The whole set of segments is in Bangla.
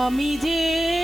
আমি যে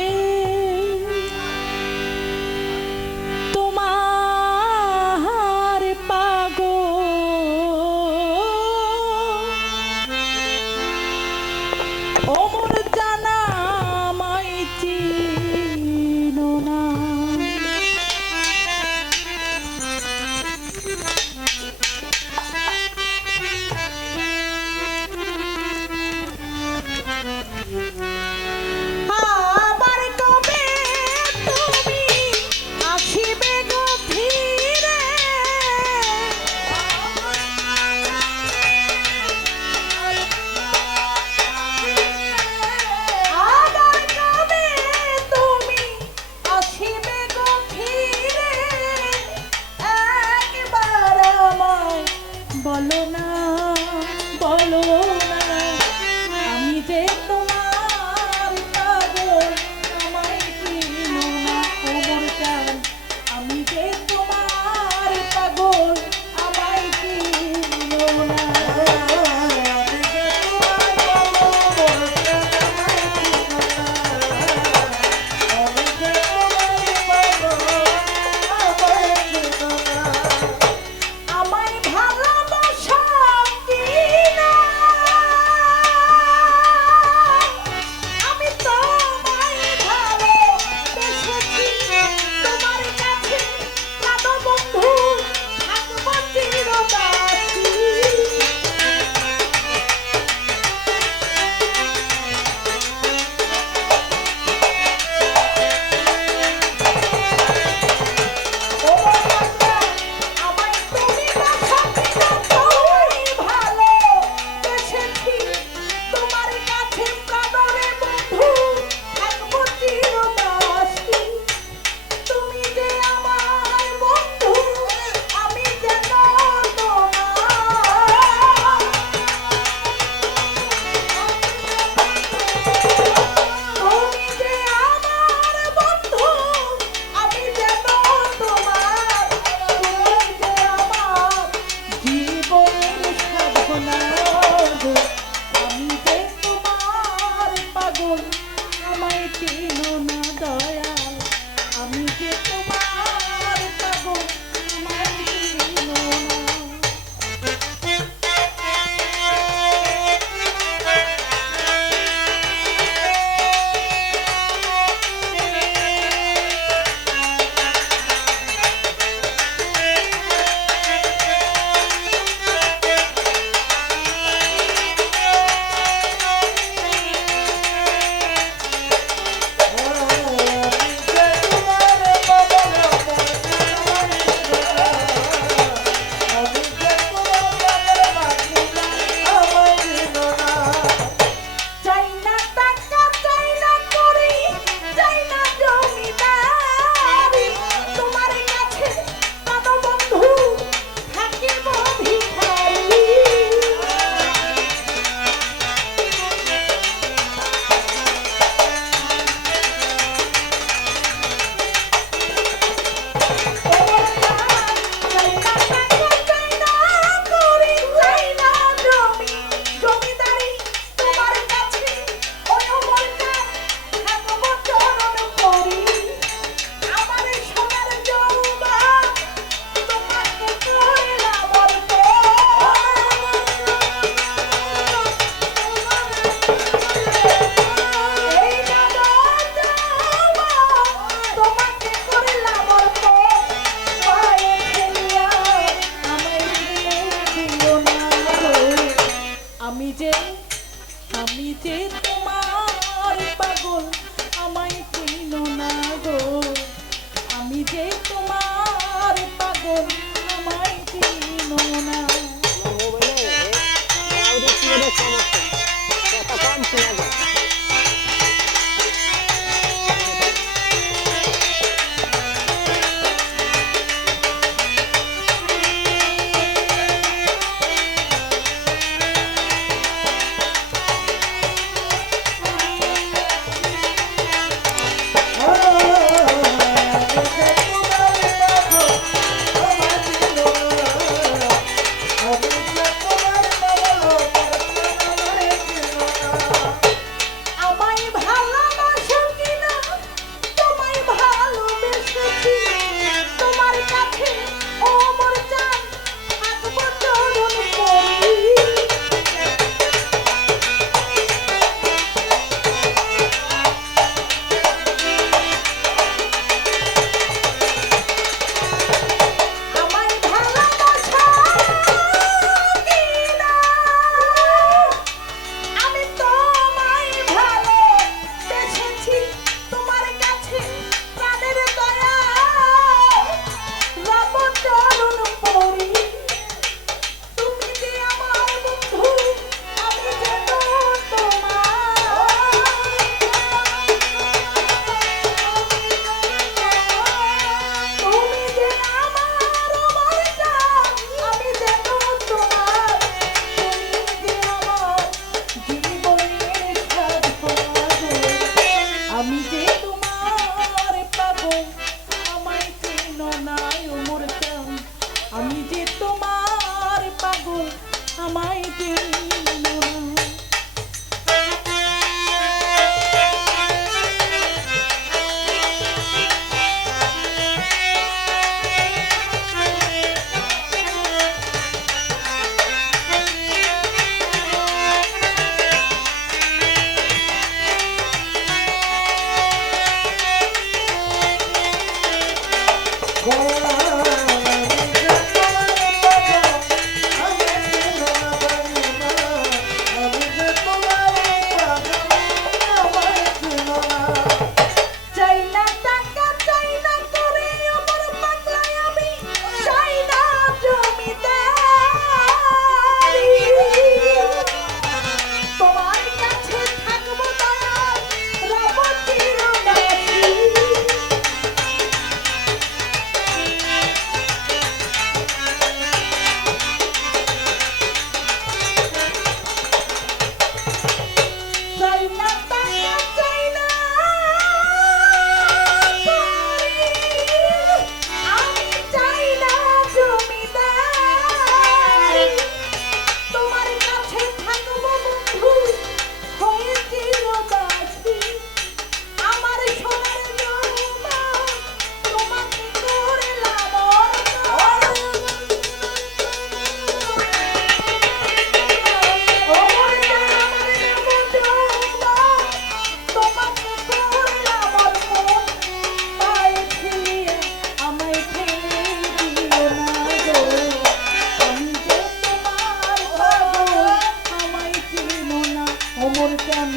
ওমর কেন?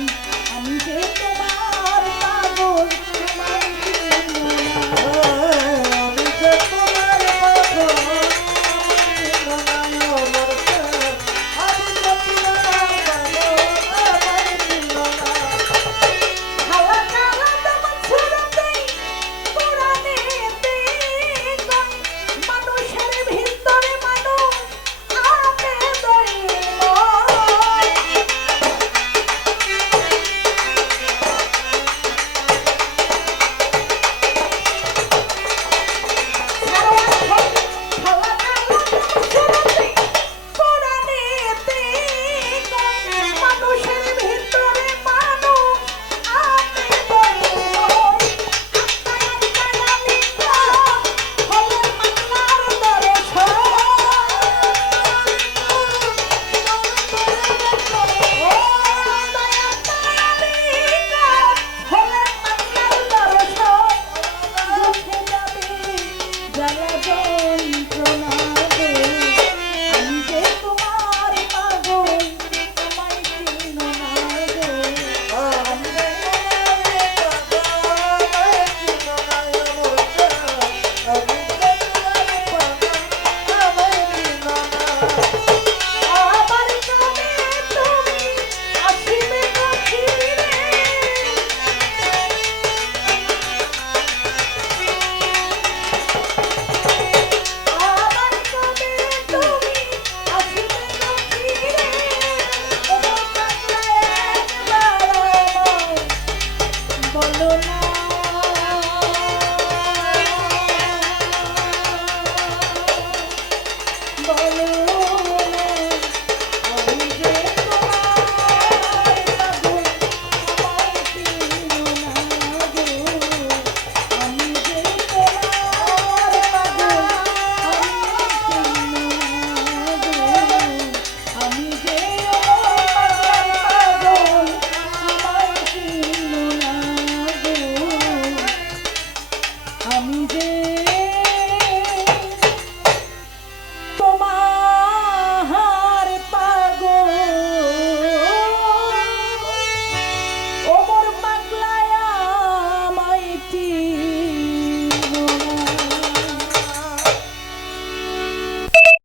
আমি যে তোমার পাগল আমি যে